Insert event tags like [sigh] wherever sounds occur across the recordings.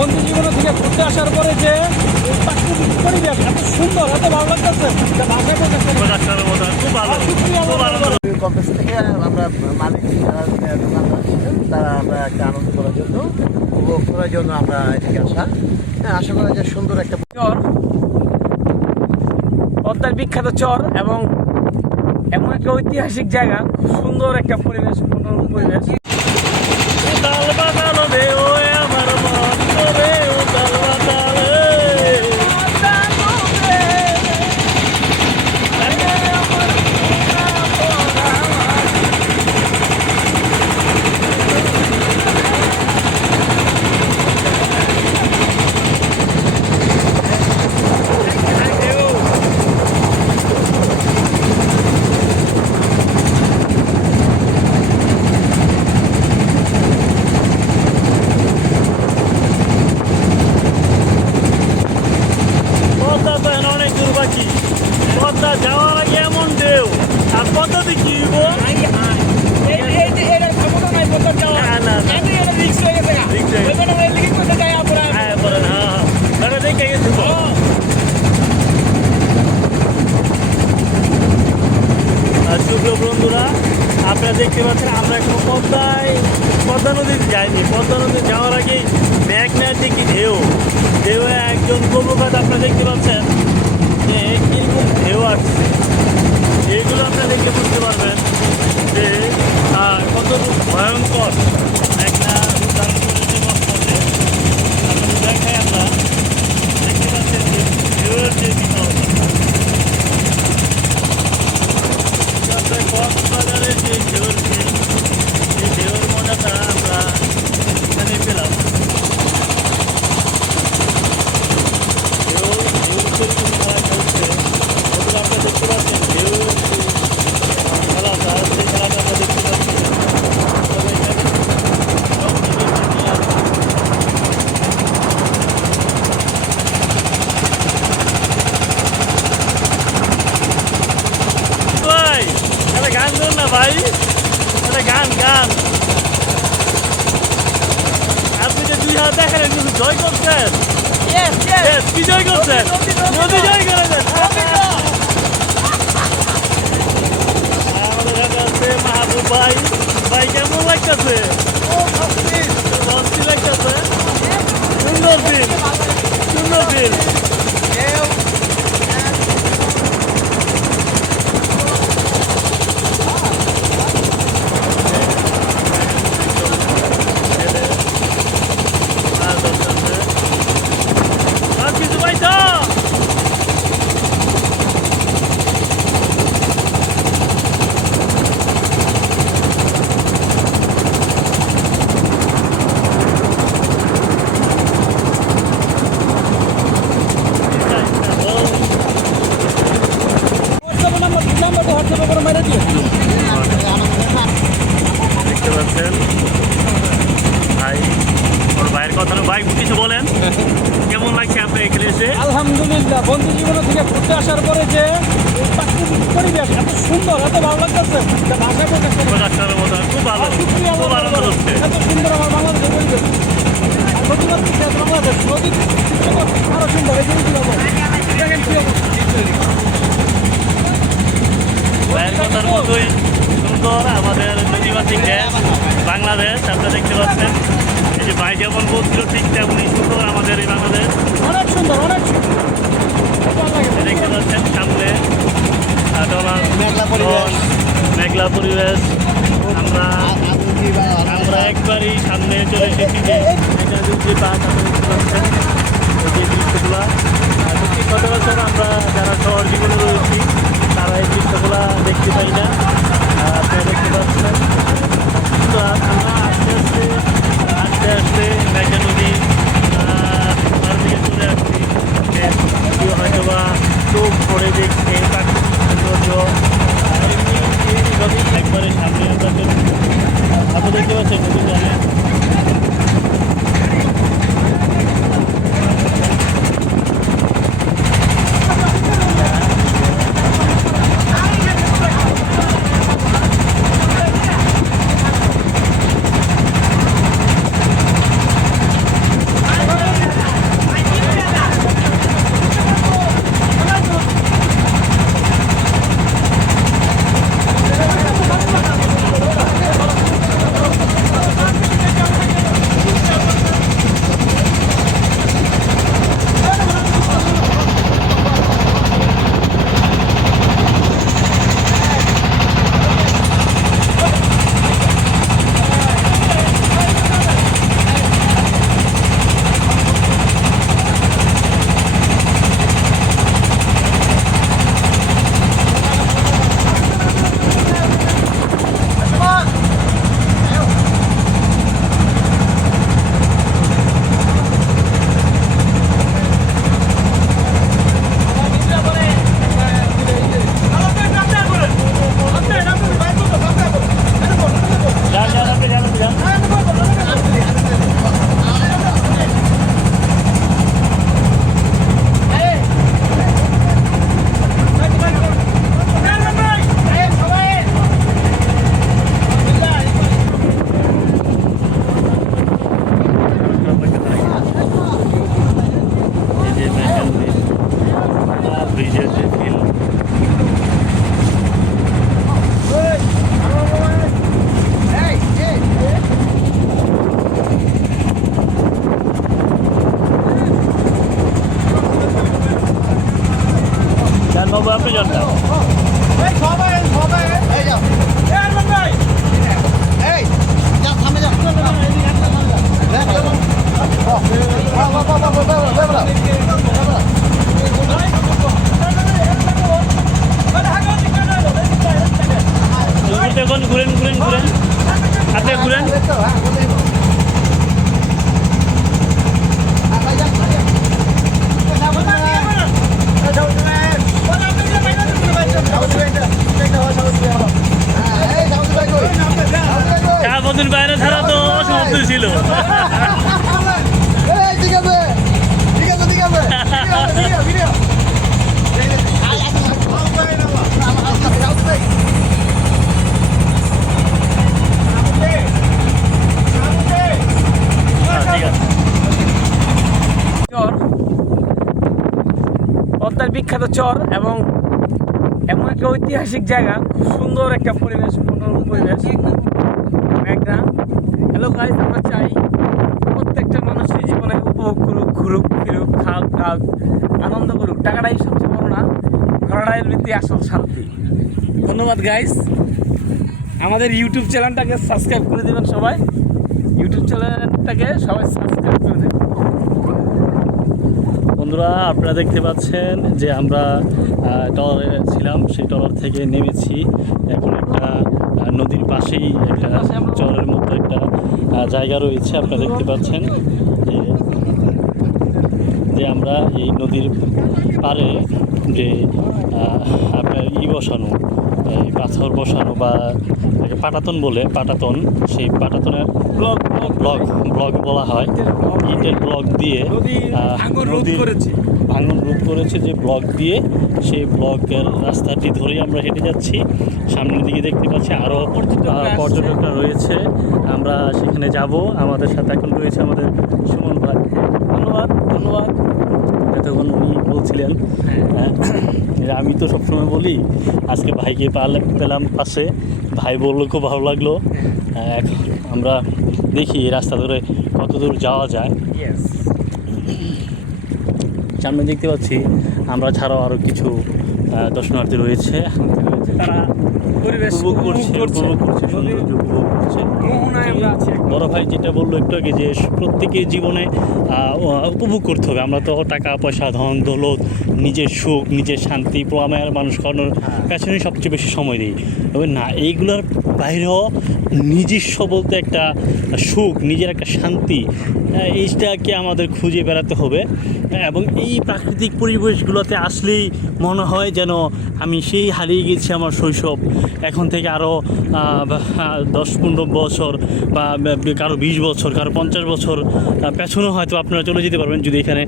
বন্ধু জীবন থেকে ঘুরতে আসার পরে যে এই প্রাকৃতিক পরিবেশ এত সুন্দর এত ভালো লাগতেছে যা ভাষায় প্রকাশ করা প্রকাশ করার মতো খুব ভালো কমপ্লেক্স থেকে আমরা মালিক যারা দোকানদার ছিলেন তারা আমরা একটা আনন্দ করার জন্য উপভোগ করার জন্য আমরা এদিকে আসা। হ্যাঁ আশা করা যায় সুন্দর একটা চর পদ্মার বিখ্যাত চর এবং এমন একটা ঐতিহাসিক জায়গা খুব সুন্দর একটা পরিবেশ মনোরম পরিবেশ উতাল বাতাল রে ও আমার মন রে উতাল বাতাল পদ্মা তো এখন অনেক দূর বাকি পদ্মা যাওয়ার আগে এমন ঢেউ আর পদ্মা দিয়ে কি হইব না, না, না। Risk হয়ে গেছে। হ্যাঁ বলেন হ্যাঁ হ্যাঁ এটা দেখে গেছি তো। আর সুপ্রিয় বন্ধুরা আপনারা দেখতে পাচ্ছেন, আমরা এখন পদ্মায় পদ্মা নদীতে যাইনি। পদ্মা নদী যাওয়ার আগে মেঘনার দিকে ঢেউ। ঢেউ একজন কবুকাত আপনারা দেখতে পাচ্ছেন, যে কীরকম ঢেউ আসছে। এগুলো আপনারা দেখে বুঝতে পারবেন যে কত ভয়ঙ্কর দেখাই আমরা। দেখতে পাচ্ছেন যে ঢেউয়ের যে আমরা কক্সবাজারের যে ঢেউর ভিড়, সেই ঢেউর মজাটা আমরা এখানে পেলাম ঢেউ ঢেউ কীরকম খেলা খেলছে ওগুলো আপনারা দেখতে পাচ্ছেন ঢেউ খেলাটা সেই খেলাটা আমরা দেখতে পাচ্ছি তবে এখানে সব মিলিয়ে মিলিয়ে আছে। ভাই একটা গান না ভাই? একটা গান গান। আপনি যে দুই হাত দেখালেন কিন্তু জয় করছেন। কি জয় করছেন? নদী জয় করেছেন মাহবুব ভাই। ভাই কেমন লাগতেছে? লাগতেছে। সুন্দর দিন। সুন্দর দিন মাছ ধরতেছে মাছ কিছু পাইছ হোয়াটসঅ্যাপে নাম্বার নাম্বার তো হোয়াটসঅ্যাপে করে মেরে দিয়ে দেখতে পাচ্ছেন ভাই ওর ভাইয়ের কথা না ভাই কিছু বলেন কেমন লাগছে আপনি এখানে এসে আলহামদুলিল্লাহ বন্ধু জীবন থেকে ঘুরতে আসার পরে যে এই প্রাকৃতিক পরিবেশ এত সুন্দর এত ভালো লাগতেছে যা ভাষায় প্রকাশ করা প্রকাশ করার মতো খুব ভালো শুক্রিয়া খুব আনন্দ হচ্ছে এত সুন্দর আমার বাংলাদেশের পরিবেশ আর নদী মাতৃক দেশ বাংলাদেশ নদীর জগৎ আরও সুন্দর এই জিনিস যাব দেখেন কি অবস্থা ভাইয়ের কথার মতোই সুন্দর আমাদের নদীবাসী বাংলাদেশ আপনারা দেখতে পাচ্ছেন এই যে ভাই যেমন বলছিল ঠিক তেমনই আমাদের এই বাংলাদেশ অনেক সুন্দর দেখতে পাচ্ছেন সামনে মেঘলা পরিবেশ। আমরা আমরা একবারই সামনে চলে এসেছি যে বাস আপনারা দেখতে পাচ্ছেন যে দৃশ্যগুলা সত্যি বলছেন আমরা যারা শহর রয়েছি, তারা এই দৃশ্যগুলা দেখতে পাই না। আপনারা দেখতে পাচ্ছেন, তো আমরা আস্তে আস্তে আস্তে আস্তে মেঘা নদী তার দিকে চলে আসছি। কেউ হয়তো বা চোখ দেখছে একবারে সামনে। দেখতে পাচ্ছেন নদী জানে বাবু আপনি যান না এখন ঘুরেন ঘুরেন ঘুরেন আপনি ঘুরেন পদ্মার বিখ্যাত চর এবং এমন একটা ঐতিহাসিক জায়গা, খুব সুন্দর একটা পরিবেশ, মনোরম পরিবেশ। হ্যালো গাইজ আমরা চাই প্রত্যেকটা মানুষের জীবনে উপভোগ করুক, ঘুরুক, ফিরুক, খাক খাক, আনন্দ করুক। টাকাটাই সবচেয়ে বড় না, ঘোরাটাই বৃত্তি আসল শান্তি। ধন্যবাদ গাইস আমাদের ইউটিউব চ্যানেলটাকে সাবস্ক্রাইব করে দেবেন সবাই। ইউটিউব চ্যানেলটাকে সবাই সাবস্ক্রাইব করে দেবেন। বন্ধুরা আপনারা দেখতে পাচ্ছেন যে আমরা আহ, ট্রলারে ছিলাম। সেই টলার থেকে নেমেছি। এখন একটা নদীর পাশেই একটা চরের মতো একটা জায়গা রয়েছে। আপনারা দেখতে পাচ্ছেন যে যে আমরা এই নদীর পাড়ে যে আপনার ই বসানো পাথর বসানো বা এটাকে পাটাতন বলে পাটাতন সেই পাটাতনের ব্লগ ব্লক ব্লক বলা হয়। ইটের ব্লক দিয়ে নদীর করেছে। ভাঙন রোধ করেছে যে ব্লক দিয়ে সেই ব্লকের রাস্তাটি ধরেই আমরা হেঁটে যাচ্ছি। সামনের দিকে দেখতে পাচ্ছি আরও পর্যটকরা পর্যটকরা রয়েছে। আমরা সেখানে যাব। আমাদের সাথে এখন রয়েছে আমাদের সুমন ভাই। ধন্যবাদ ধন্যবাদ। এতক্ষণ উনি বলছিলেন। হ্যাঁ। আমি তো সবসময় বলি আজকে ভাইকে পালে- পেলাম পাশে। ভাই বলল খুব ভালো লাগল। আহ, এখন আমরা দেখি এই রাস্তা ধরে কত দূর যাওয়া যায়। সামনে দেখতে পাচ্ছি আমরা ছাড়াও আরও কিছু দর্শনার্থী রয়েছে। তারা পরিবেশ করছে বড় ভাই যেটা বলল একটু আগে যে প্রত্যেকের জীবনে উপভোগ করতে হবে। আমরা তো টাকা পয়সা ধন দৌলত নিজের সুখ নিজের শান্তি পোলামায়ের মানুষ করানোর পেছনে সবচেয়ে বেশি সময় দিই। তবে না এইগুলোর বাইরেও নিজস্ব বলতে একটা সুখ নিজের একটা শান্তি এইটাকে আমাদের খুঁজে বেড়াতে হবে। এবং এই প্রাকৃতিক পরিবেশগুলোতে আসলেই মনে হয় যেন আমি সেই হারিয়ে গেছি আমার শৈশব। এখন থেকে আরও দশ পনেরো বছর বা কারও বিশ বছর কারও পঞ্চাশ বছর পেছনেও হয়তো আপনারা চলে যেতে পারবেন যদি এখানে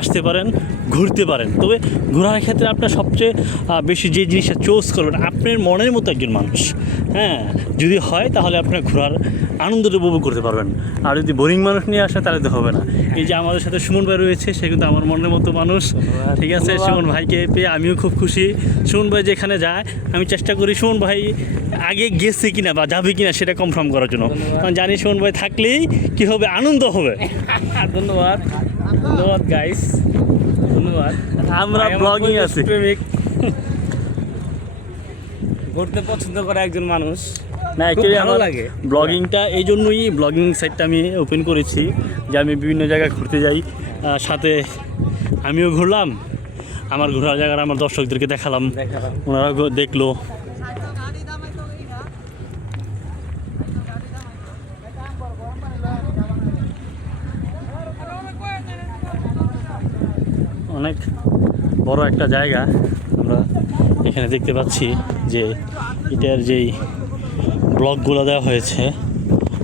আসতে পারেন ঘুরতে পারেন। তবে ঘোরার ক্ষেত্রে আপনার সবচেয়ে বেশি যে জিনিসটা চোজ করবেন আপনার মনের মতো একজন মানুষ। হ্যাঁ যদি হয় তাহলে আপনার ঘোরার আনন্দটা উপভোগ করতে পারবেন। আর যদি বোরিং মানুষ নিয়ে আসে তাহলে তো হবে না। এই যে আমাদের সাথে সুমন ভাই রয়েছে সে কিন্তু আমার মনের মতো মানুষ। ঠিক আছে সুমন ভাইকে পেয়ে আমিও খুব খুশি। সুমন ভাই যেখানে যায় আমি চেষ্টা করি সুমন ভাই আগে গেছে কিনা বা যাবে কিনা সেটা কনফার্ম করার জন্য। কারণ জানি সুমন ভাই থাকলেই কি হবে আনন্দ হবে। [laughs] ধন্যবাদ। ধন্যবাদ গাইস ধন্যবাদ। আমরা ব্লগিং আছি। প্রেমিক। [laughs] ঘুরতে পছন্দ করে একজন মানুষ। না অ্যাকচুয়ালি ভালো আমার লাগে। ব্লগিংটা এই জন্যই ব্লগিং সাইটটা আমি ওপেন করেছি যে আমি বিভিন্ন জায়গায় ঘুরতে যাই। সাথে আমিও ঘুরলাম আমার ঘোরার জায়গাটা আমার দর্শকদেরকে দেখালাম। দেখালাম। ওনারা দেখল। অনেক বড় একটা জায়গা। আমরা এখানে দেখতে পাচ্ছি যে এটার যেই ব্লকগুলো দেওয়া হয়েছে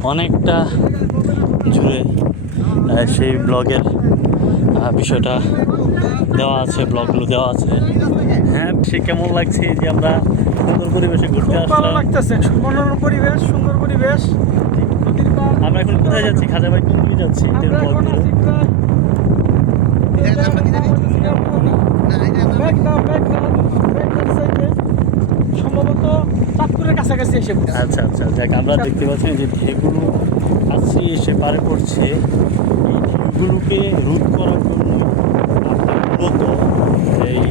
অনেকটা জুড়ে সেই ব্লগের বিষয়টা দেওয়া আছে ব্লগগুলো দেওয়া আছে। হ্যাঁ সে কেমন লাগছে যে আমরা সুন্দর পরিবেশে ঘুরতে ভালো লাগতেছে মনোরম পরিবেশ সুন্দর পরিবেশ। আমরা এখন কোথায় যাচ্ছি? খাজা ভাই কোন দিকে যাচ্ছি এটার আমরা এখন ব্লগগুলো আছি প্রায়- এটা আমরা কি জানি? না, মেঘনা, মেঘনার সম্ভবত চাঁদপুরের কাছাকাছি এসে পড়ছে। আচ্ছা আচ্ছা দেখ আমরা দেখতে পাচ্ছি যে ঢেউগুলো আসছে এসে পারে পড়ছে। এই ঢেউগুলোকে রোধ করার জন্য আপনার মূলত এই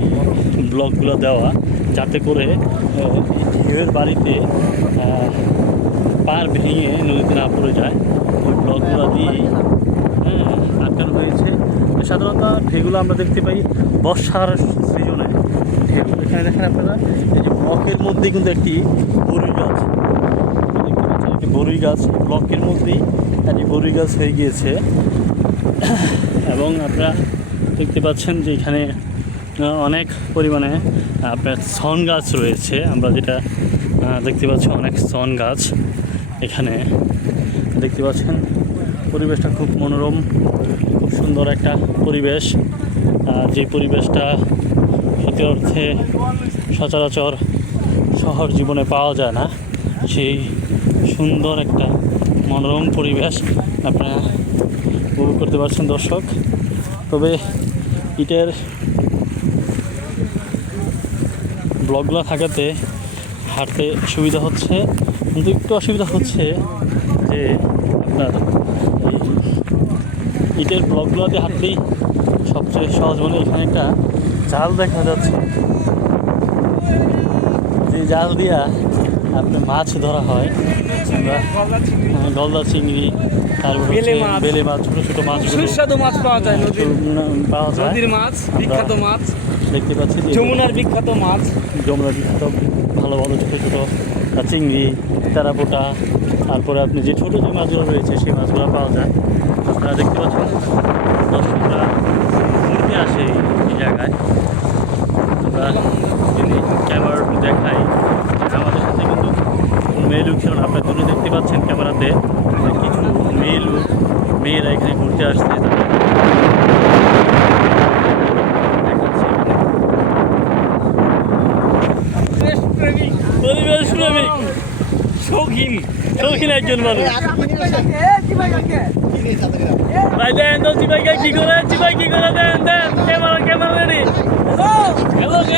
ব্লকগুলো দেওয়া যাতে করে ঢেউয়ের বাড়িতে পার ভেঙে নদীতে না পড়ে যায়। ওই ব্লকগুলো দিয়েই হ্যাঁ, আটকানো হয়েছে। সাধারণত ঢেউগুলো আমরা দেখতে পাই বর্ষার এখানে দেখেন আপনারা, এই যে ব্লকের মধ্যে কিন্তু একটি বরুই গাছ। একটি বরুই গাছ ব্লকের মধ্যেই একটি বরুই গাছ হয়ে গিয়েছে। এবং আপনারা দেখতে পাচ্ছেন যে এখানে অনেক পরিমাণে আপনার সন গাছ রয়েছে। আমরা যেটা দেখতে পাচ্ছি অনেক সন গাছ এখানে। দেখতে পাচ্ছেন, পরিবেশটা খুব মনোরম, খুব সুন্দর একটা পরিবেশ। যে পরিবেশটা সত্যি অর্থে সচরাচর শহর জীবনে পাওয়া যায় না। সেই সুন্দর একটা মনোরম পরিবেশ আপনারা উপভোগ করতে পারছেন দর্শক। তবে ইটের ব্লকগুলো থাকাতে হাঁটতে সুবিধা হচ্ছে। কিন্তু একটু অসুবিধা হচ্ছে যে আপনার ইটের ব্লকগুলোতে হাঁটলেই সবচেয়ে সহজ মনে এখানে একটা জাল দেখা যাচ্ছে। যে জাল দিয়া আপনি মাছ ধরা হয় আমরা হ্যাঁ, গলদা চিংড়ি তারপর বেলে মাছ। মাছ ছোটো ছোটো মাছগুলো সুস্বাদু মাছ পাওয়া যায় নদীর। পাওয়া যায়। নদীর মাছ বিখ্যাত মাছ। দেখতে পাচ্ছি যমুনার বিখ্যাত মাছ। যমুনার বিখ্যাত ভালো ভালো ছোটো ছোটো চিংড়ি তেরাপোটা তারপরে আপনি যে ছোটো যে মাছগুলো রয়েছে সেই মাছগুলো পাওয়া যায়। আপনারা দেখতে পাচ্ছেন দর্শকরা ঘুরতে আসে এই জায়গায়। আমরা যদি ক্যামেরা দেখাই, আমাদের সাথে কিন্তু মেয়ে লোক ছিল না আপনারা দূরে দেখতে পাচ্ছেন ক্যামেরাতে। কিছু মেয়ে লোক, মেয়েরা এখানে ঘুরতে আসছে পরিবেশ প্রেমিক শৌখিন শৌখিন একজন মানুষ। ভাই, দেন তো চিপাইকে কি করে চিপাই কি করে, দেন দেন, ক্যামেরা ক্যামেরা রেডি হ্যালো [laughs]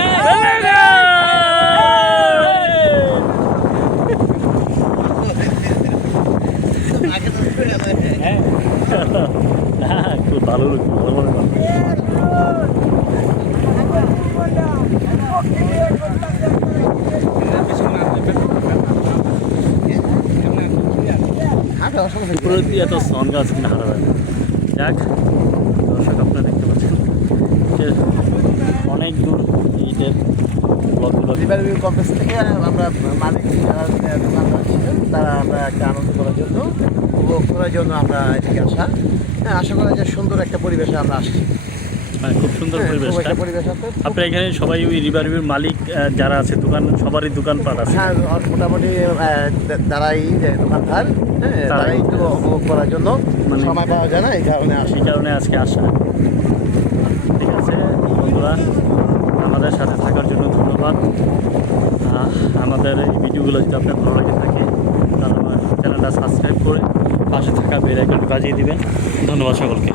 খুব ভালো লোক ভালো দিয়ে এত সন গাছ কিনা হারা যাবে। যাক, দর্শক আপনারা দেখতে পাচ্ছেন অনেক দূর ভিউ কমপ্লেক্স থেকে আমরা মালিক যারা ছিলেন তারা আমরা একটা আনন্দ করার জন্য, উপভোগ করার জন্য আমরা এদিকে আসা। হ্যাঁ আশা করা যে সুন্দর একটা পরিবেশে আমরা আসছি। সুন্দর পরিবেশ আছে আপনার এখানে সবাই ওই রিভার ভিউর মালিক যারা আছে দোকান সবারই দোকানপাট আছে। হ্যাঁ মোটামুটি তারাই দোকানদার হ্যাঁ তারাই। একটু উপভোগ করার জন্য মানে- সময় পাওয়া যায় না এই কারণে আসি। সেই কারণে আজকে আসা। ঠিক আছে বন্ধুরা আমাদের সাথে থাকার জন্য ধন্যবাদ। আমাদের এই ভিডিওগুলো যদি আপনার ভালো লাগে থাকে তাহলে আমার চ্যানেলটা সাবস্ক্রাইব করে পাশে থাকা বেল আইকনটি বাজিয়ে দিবেন। ধন্যবাদ সকলকে।